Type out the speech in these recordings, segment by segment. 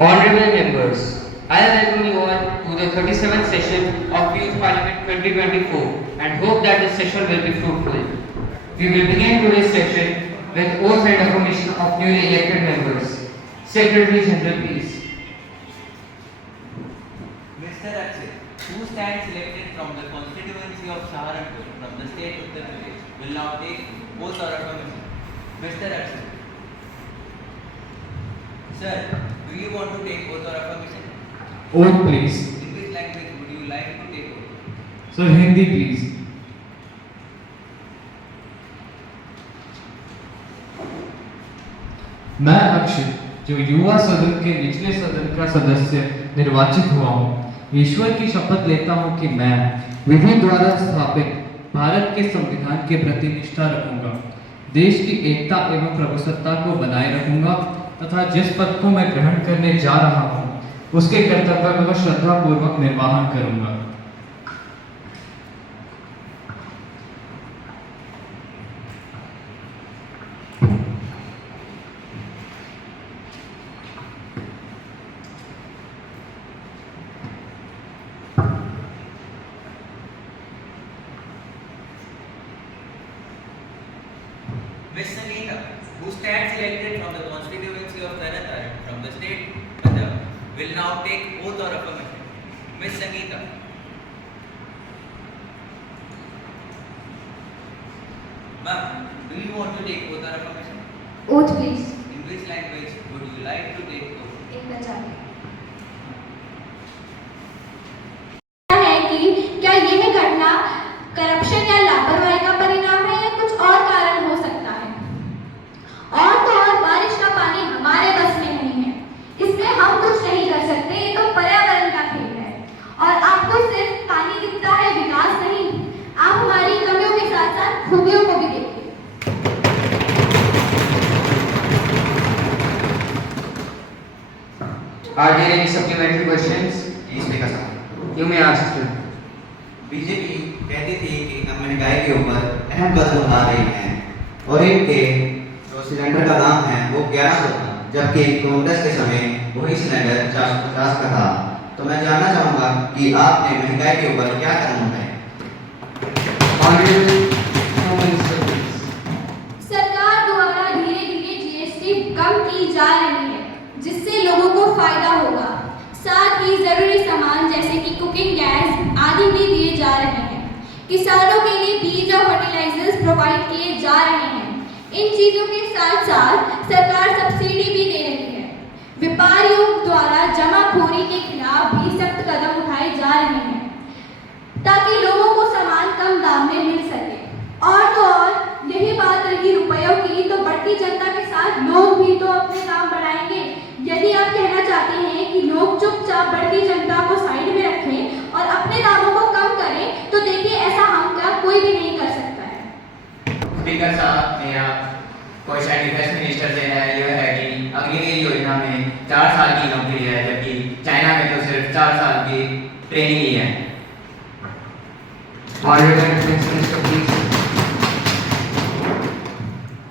Honorable members, I welcome you all to the 37th session of Youth Parliament 2024 and hope that this session will be fruitful. We will begin today's session with oath and affirmation of newly elected members. Secretary General, please. Mr. Akshit, who stands elected from the constituency of Saharanpur from the state of Uttar Pradesh, will now take oath or affirmation. Mr. Akshit. Sir, do you want to take oath or affirmation? Oath, please. In which language would you like to take oath? Sir, Hindi, please. मैं अक्षित, जो युवा सदन के निचले सदन का सदस्य निर्वाचित हुआ हूँ, ईश्वर की शपथ लेता हूँ कि मैं विधि द्वारा स्थापित भारत के संविधान के प्रति निष्ठा रखूंगा, देश की एकता एवं प्रभुसत्ता को बनाए रखूंगा तथा जिस पद को मैं ग्रहण करने जा रहा हूँ उसके कर्तव्य को श्रद्धापूर्वक निर्वहन करूंगा। Ms. Sangeeta, who stands elected from the constituency of Tanatar from the state Punjab, will now take oath or affirmation. Ms. Sangeeta. Ma'am, do you want to take oath or affirmation? Oath, please. In which language would you like to take oath? In Punjabi. है कि क्या यह घटना corruption या लापरवाही का परिणाम है या कुछ और कारण हो सकता है। और तो और बारिश का पानी हमारे बस में नहीं है, इसमें हम कुछ नहीं कर सकते, ये तो पर्यावरण का खेल है। और आपको सिर्फ पानी दिखता है, विकास नहीं। आप हमारी कमियों के साथ साथ खूबियों को भी देखिए। Are there any supplementary questions? Speaker साहब, You may ask them. BJP कहती थी कि हम महंगाई के ऊपर अहम कदम उठा रही हैं और इनके जो सिलेंडर का दाम है वो 1100 था, जबकि कांग्रेस के समय वही सिलेंडर 450 का था। तो मैं जानना चाहूँगा कि आपने महंगाई के ऊपर क्या कदम उठाए? Honorable Home Minister, please. सरकार द्वारा धीरे धीरे जीएसटी कम की जा रही है, जिससे लोगों को फायदा होगा। साथ ही जरूरी सामान जैसे कि कुकिंग गैस आदि भी दिए जा रहे हैं। किसानों के लिए बीज और फर्टिलाइजर्स प्रोवाइड किए जा रहे हैं। इन चीजों के साथ साथ सरकार सब्सिडी भी दे रही है। व्यापारियों द्वारा जमाखोरी के खिलाफ भी सख्त कदम उठाए जा रहे हैं ताकि लोगों को सामान कम दाम में मिल सके। और तो और यही बात रही रुपयों की, तो बढ़ती जनता के साथ लोग भी तो अपने दाम बढ़ाएंगे। यदि आप कहना चाहते हैं कि लोग चुपचाप बढ़ती जनता को साइड में रखें और अपने दामों को कम करें, तो देखिए ऐसा हम क्या कोई भी नहीं कर सकता है। स्पीकर साहब, मेरा क्वेश्चन डिफेंस मिनिस्टर से है, यह है कि अग्निवीर योजना में 4 साल की नौकरी है, जबकि चाइना में तो सिर्फ 4 साल की ट्रेनिंग ही है। Honorable Defense Minister, please.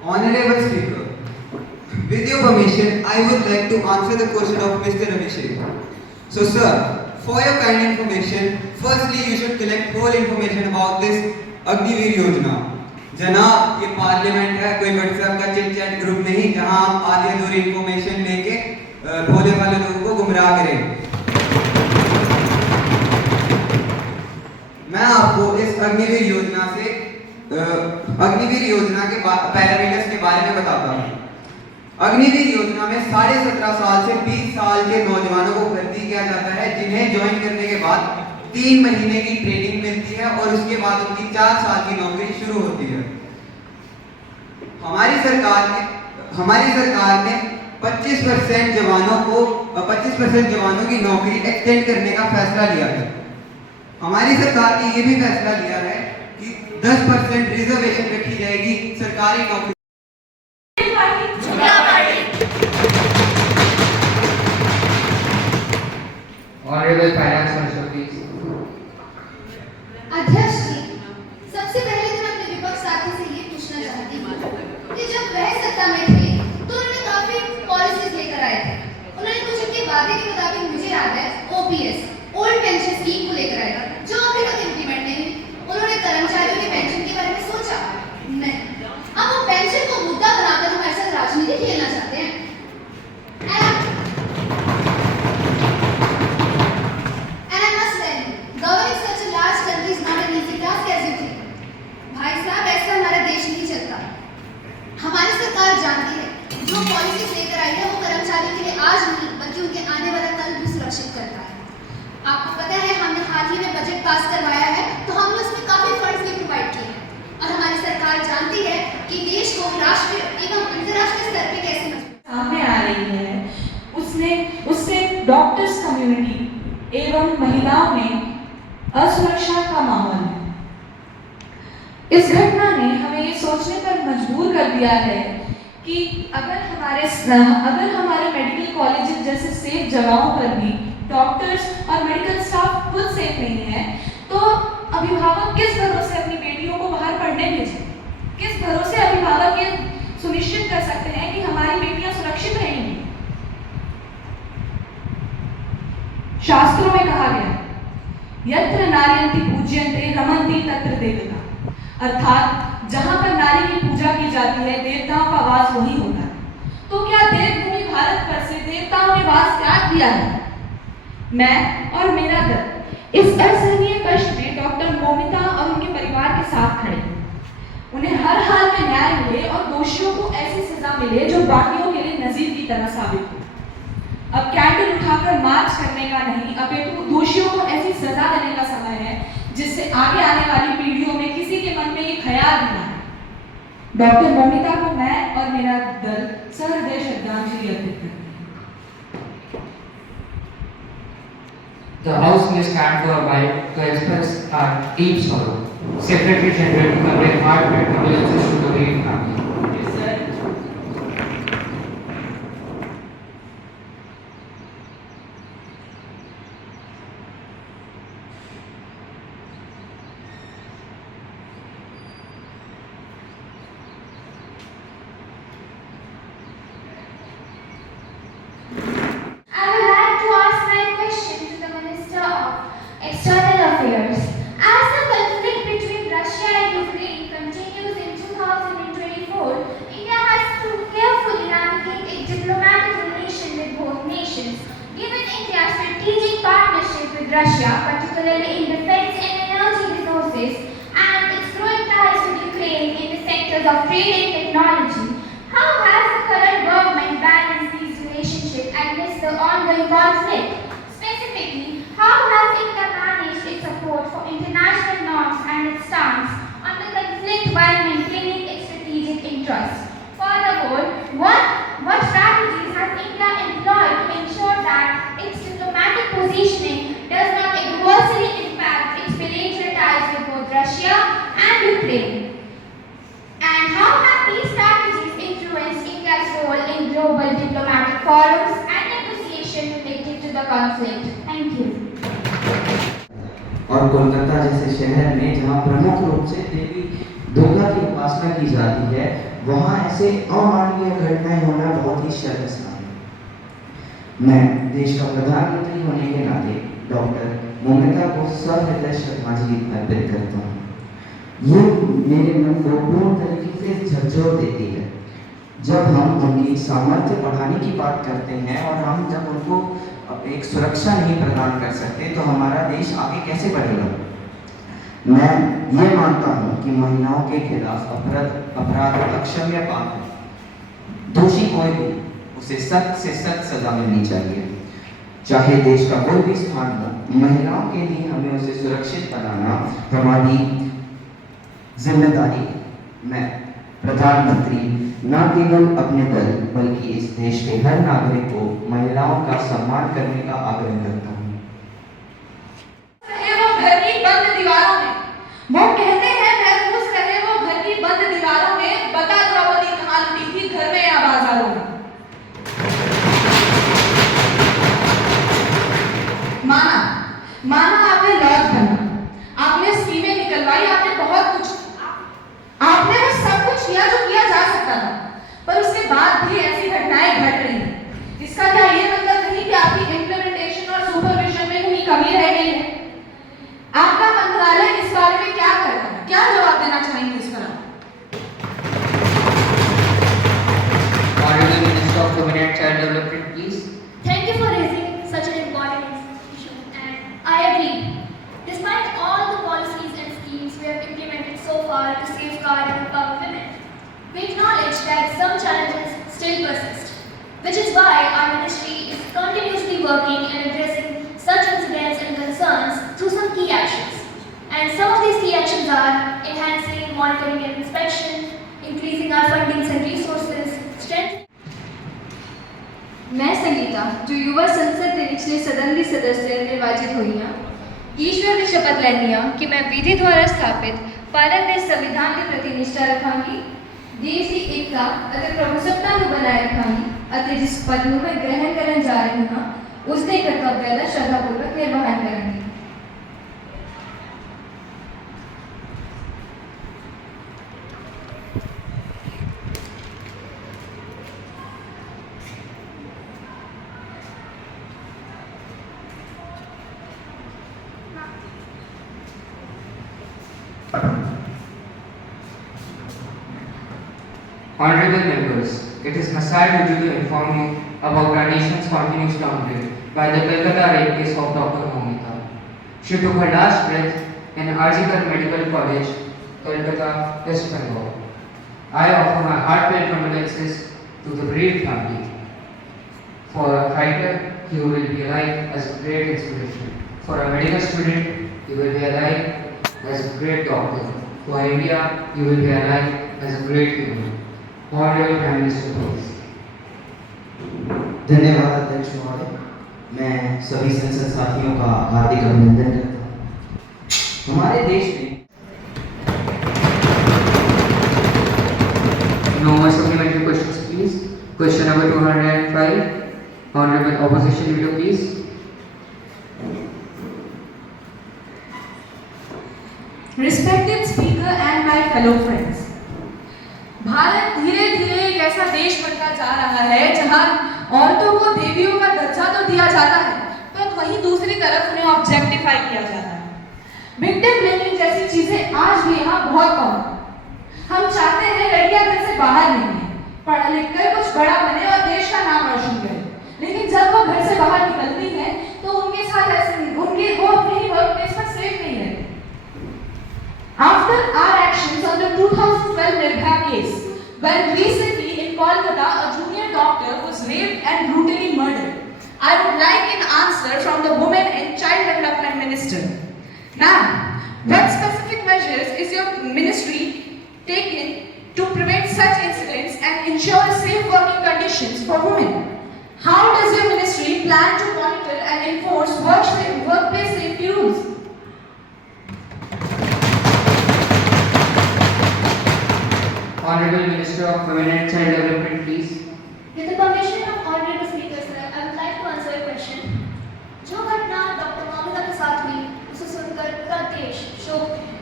Honorable Speaker, with your permission, I would like to answer the question of Mr. Abhishek. So, sir, for your kind information, firstly you should collect whole information about this Agniveer Yojana. जनाब, ये parliament है, कोई WhatsApp का chit chat group नहीं जहां आप आधी अधूरी इंफॉर्मेशन लेके भोले भाले लोगों को गुमराह करें। मैं आपको इस अग्निवीर योजना से अग्निवीर योजना के पैरामीटर्स के बारे में बताता हूँ। अग्निवीर योजना में 17.5 साल से 20 साल के नौजवानों को भर्ती किया जाता है, जिन्हें ज्वाइन करने के बाद 3 महीने की ट्रेनिंग मिलती है और उसके बाद उनकी 4 साल की नौकरी शुरू होती है। हमारी सरकार ने 25% जवानों की नौकरी एक्सटेंड करने का फैसला लिया है। हमारी सरकार ने ये भी फैसला लिया है कि 10% रिजर्वेशन रखी जाएगी सरकारी नौकरी। Honorable Finance Minister, please. अध्यक्ष जी, सबसे पहले तो मैं अपने विपक्ष साथी से ये पूछना चाहती हूँ कि जब वह सत्ता में थे तो उन्होंने काफी पॉलिसीज लेकर आए थे। उन्होंने कुछ इनके वादे वादे के मुताबिक मुझे याद है ओपीएस ओल्ड पेंशन स्कीम को लेकर आएगा, जो अभी तक इम्प्लीमेंट नहीं हुई। उन्होंने कर्मचारियों के पेंशन के बारे में सोचा नहीं। अब वो पेंशन को मुद्दा बनाकर हमारे साथ राजनीति खेलना चाहते हैं। And I must tell you, governing such a large country is not an easy task as you think. भाई साहब, ऐसा हमारा देश नहीं चलता। हमारी सरकार जानती है जो पॉलिसीज लेकर आई है वो कर्मचारियों के लिए आज नहीं बल्कि उनके आने वाला कल भी सुरक्षित करता है। आपको पता है हमने हाल ही में बजट पास करवाया है, तो हमने उसमें काफी फंड्स भी प्रोवाइड किए हैं और हमारी सरकार जानती है कि देश को राष्ट्रीय एवं अंतर्राष्ट्रीय स्तर पे कैसे सामने आ रही है। उससे डॉक्टर्स कम्युनिटी एवं महिलाओं में असुरक्षा का माहौल है। इस घटना ने हमें ये सोचने पर मजबूर कर दिया है कि अगर हमारे मेडिकल कॉलेजेस जैसे सेफ जगहों पर भी डॉक्टर्स और मेडिकल स्टाफ खुद सेफ नहीं है, तो अभिभावक किस भरोसे अपनी बेटियों को बाहर पढ़ने भेजें? किस भरोसे अभिभावक ये सुनिश्चित कर सकते हैं कि हमारी बेटियां सुरक्षित रहेंगी? शास्त्रों में कहा गया यत्र नार्यन्ति पूज्यन्ते रमन्ति तत्र देवता, अर्थात जहां पर नारी की पूजा की जाती है देवताओं का वास वही होता है। तो क्या देवभूमि भारत पर से देवताओं ने वास त्याग दिया है? मैं और मेरा दल इस असहनीय कष्ट में डॉक्टर मोमिता और उनके परिवार के साथ खड़े हैं। उन्हें हर हाल में न्याय मिले और दोषियों को ऐसी सजा मिले जो बाकियों के लिए नजीर की तरह साबित हो। अब कैंडल उठाकर मार्च करने का नहीं, अपितु दोषियों को ऐसी सजा देने का समय है जिससे आगे आने वाली पीढ़ियों में किसी के मन में ये ख्याल भी ना आए। डॉक्टर मोमिता को मैं और मेरा दल सहृदय श्रद्धांजलि अर्पित करते हैं। The House may stand for a while to express our deep sorrow. Secretary General to convey heartfelt condolences to the bereaved family. I would like to ask my question to the Minister of External Affairs. As the conflict between Russia and Ukraine continues in 2024, India has to carefully navigate a diplomatic relation with both nations. Given India's strategic partnership with Russia, particularly in defense and energy resources, and its growing ties with Ukraine in the sectors of trade and technology, how has the current government balanced these relationships amidst the ongoing conflict? Specifically, how has India managed its support for international norms and its stance on the conflict while maintaining its strategic interests? Furthermore, what strategies has India employed to ensure that its diplomatic positioning does not adversely impact its bilateral ties with both Russia and Ukraine? And how have these strategies influenced India's role in global diplomatic forums and negotiations related to the conflict? Thank you. और कोलकाता जैसे शहर में जहाँ प्रमुख रूप से देवी दुर्गा की उपासना की जाती है, वहाँ ऐसे अमानवीय घटनाएं होना बहुत ही शर्मसार है। मैं देश का प्रधानमंत्री होने के नाते डॉक्टर मोमिता को सहृदय श्रद्धांजलि अर्पित करता हूँ। ये मेरे मन को पूर्ण तरीके से झकझोर देती है जब हम उनकी सामर्थ्य बढ़ाने की बात करते हैं और हम जब उनको एक सुरक्षा नहीं प्रदान कर सकते तो हमारा देश आगे कैसे बढ़ेगा। मैं ये मानता हूँ कि महिलाओं के खिलाफ अपराध अक्षम्य पाप है। दोषी कोई भी उसे सख्त से सख्त सजा मिलनी चाहिए। चाहे देश का कोई भी स्थान हो, महिलाओं के लिए हमें उसे सुरक्षित बनाना हमारी जिम्मेदारी है। मैं प्रधानमंत्री न केवल अपने दल बल्कि इस देश के हर नागरिक को महिलाओं का सम्मान करने का आग्रह करता हूँ। वो घर की बंद दीवारों में, वो कहते हैं महफूज रहे वो घर की बंद दीवारों में, बता द्रौपदी कहाँ लुटी थी, घर में या बाजारों में। माना आपने लॉज बना, आपने स्कीमें निकलवाई, आपने बहुत कुछ, आपने वो सब कुछ किया जो किया जा सकता था, पर उसके बाद भी ऐसी घटनाएं घट रही हैं। इसका क्या ये मतलब नहीं कि आपकी कमी रह गई है? आपका मंत्रालय इस बारे में क्या कर रहा है? क्या जवाब देना चाहेंगे इस पर आप? Honorable Minister of Women and Child Development, please. Thank you for raising such an important issue, and I agree. Despite all the policies and schemes we have implemented so far to safeguard and empower women, we acknowledge that some challenges still persist, which is why our ministry is continuously working and addressing such incidents and concerns through some key actions. And some of these key actions are enhancing monitoring and inspection, increasing our fundings and resources, strengthening मैं संगीता जो युवा संसद के निचले सदन की सदस्य निर्वाचित हुई हूँ ईश्वर की शपथ लेनी है कि मैं विधि द्वारा स्थापित भारत के संविधान के प्रति निष्ठा रखांगी देश की एकता और प्रभुसत्ता को बनाए रखांगी और जिस पद में मैं ग्रहण करने जा रही हूँ उसके कर्तव्य का श्रद्धापूर्वक निर्वहन करूँगी। Honorable members, it is my sad duty to inform you about our nation's continuous downgrade by the Kolkata rape case of Dr. Momita. She took her last breath in Arjikar Medical College, Kolkata, West Bengal. I offer my heartfelt condolences to the bereaved family. For a fighter, he will be alive as a great inspiration. For a medical student, he will be alive as a great doctor. For India, he will be alive as a great hero. Honorable Prime Minister, please. धन्यवाद अध्यक्ष महोदय। मैं सभी संसद साथियों का हार्दिक अभिनंदन करता हूँ। हमारे देश में No more supplementary questions, please. Question number 205. Honorable Opposition Leader, please. Respected Speaker and my fellow friends, Bharat धीरे धीरे एक ऐसा देश बनता जा रहा है जहां औरतों को देवियों का दर्जा तो दिया जाता है पर वहीं दूसरी तरफ उन्हें ऑब्जेक्टिफाई किया जाता है। विक्टिम ब्लेमिंग जैसी चीजें आज भी यहाँ बहुत कम है। हम चाहते हैं लड़कियां घर से बाहर निकलें, पढ़ लिख कर कुछ बड़ा बने और देश का नाम रोशन करें, लेकिन जब वो घर से बाहर निकलती है तो उनके साथ ऐसे नहीं, वो अपने ही वर्क प्लेस पर सेफ नहीं रहती। After our actions on the 2012 Nirbhaya case, when recently in Kolkata a junior doctor was raped and brutally murdered, I would like an answer from the Women and Child Development Minister. Ma'am, what specific measures is your ministry taking to prevent such incidents and ensure safe working conditions for women? How does your ministry plan to monitor and enforce workplace safety rules? Honorable Minister of Women and Child Development, please. With the permission of Honorable Speaker, sir, I would like to answer a question. जो घटना doctor Momita के साथ हुई, उसे सुनकर पूरा देश शोक में है।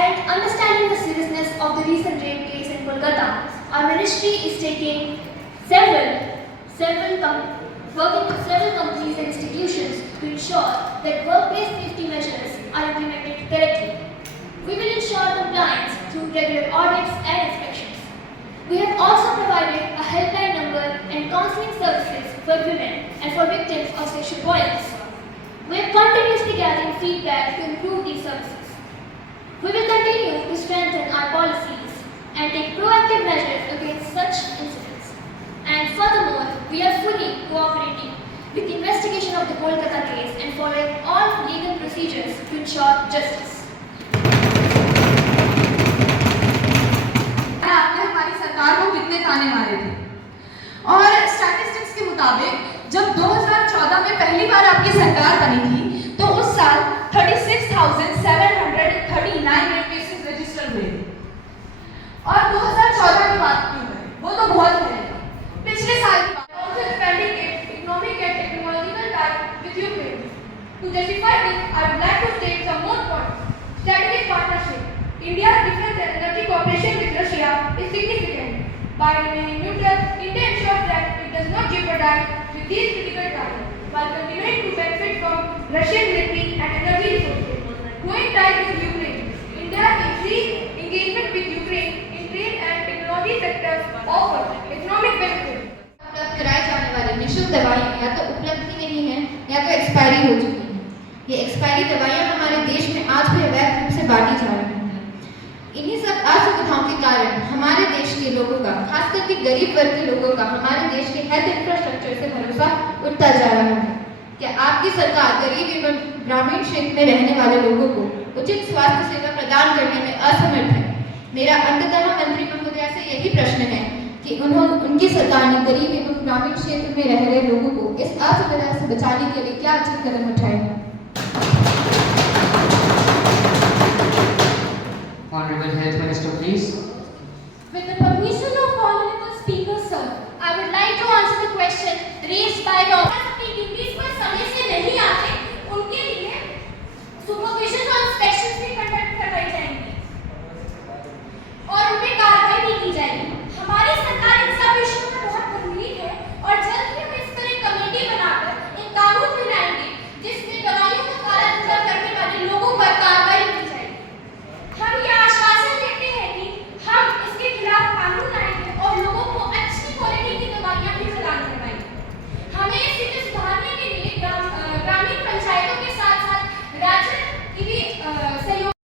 And understanding the seriousness of the recent rape case in Kolkata, our ministry is taking working with several companies and institutions to ensure that workplace safety measures are implemented correctly. We will ensure compliance through regular audits and inspections. We have also provided a helpline number and counseling services for women and for victims of sexual violence. We are continuously gathering feedback to improve these services. We will continue to strengthen our policies and take proactive measures against such incidents. And furthermore, we are fully cooperating with the investigation of the Kolkata case and following all legal procedures to ensure justice. आपने हमारी सरकार को कितने ताने मारे थे और statistics के मुताबिक जब 2014 में पहली बार आपकी सरकार बनी थी तो उस साल 36,739 रेप केसेस रजिस्टर हुए थे और 2014 की बात क्यों करें, वो तो बहुत पहले था। पिछले साल की बात also expanding economic and technological ties with Ukraine. To justify this, I would like to state some more points. Strategic partnership. India's defense and energy cooperation with Russia is significant. By remaining neutral, India ensures that it does not jeopardize with these critical ties. are continuing to benefit from Russian military and energy resources. Growing ties with Ukraine, India's increased engagement with Ukraine in trade and technology sectors offer economic benefits. उपलब्ध कराए जाने वाली निःशुल्क दवाइयाँ या तो उपलब्ध ही नहीं है या तो एक्सपायरी हो चुकी हैं। ये एक्सपायरी दवाइयाँ हमारे देश में आज भी अवैध रूप से बांटी जा रही हैं। इन्हीं सब असुविधाओं के कारण हमारे देश के लोगों का, खास करके गरीब वर्ग के लोगों का हमारे देश के हेल्थ इंफ्रास्ट्रक्चर से भरोसा उठता जा रहा है। क्या आपकी सरकार गरीब एवं ग्रामीण क्षेत्र में रहने वाले लोगों को उचित स्वास्थ्य सेवा प्रदान करने में असमर्थ है? मेरा अंततः मंत्री महोदया से यही प्रश्न है कि उनकी सरकार ने गरीब एवं ग्रामीण क्षेत्र में रह रहे लोगों को इस असुविधा से बचाने के लिए क्या उचित कदम उठाए? Honorable Health Minister, please. With the permission of Honorable Speaker, sir, I would like to answer the question raised by Dr.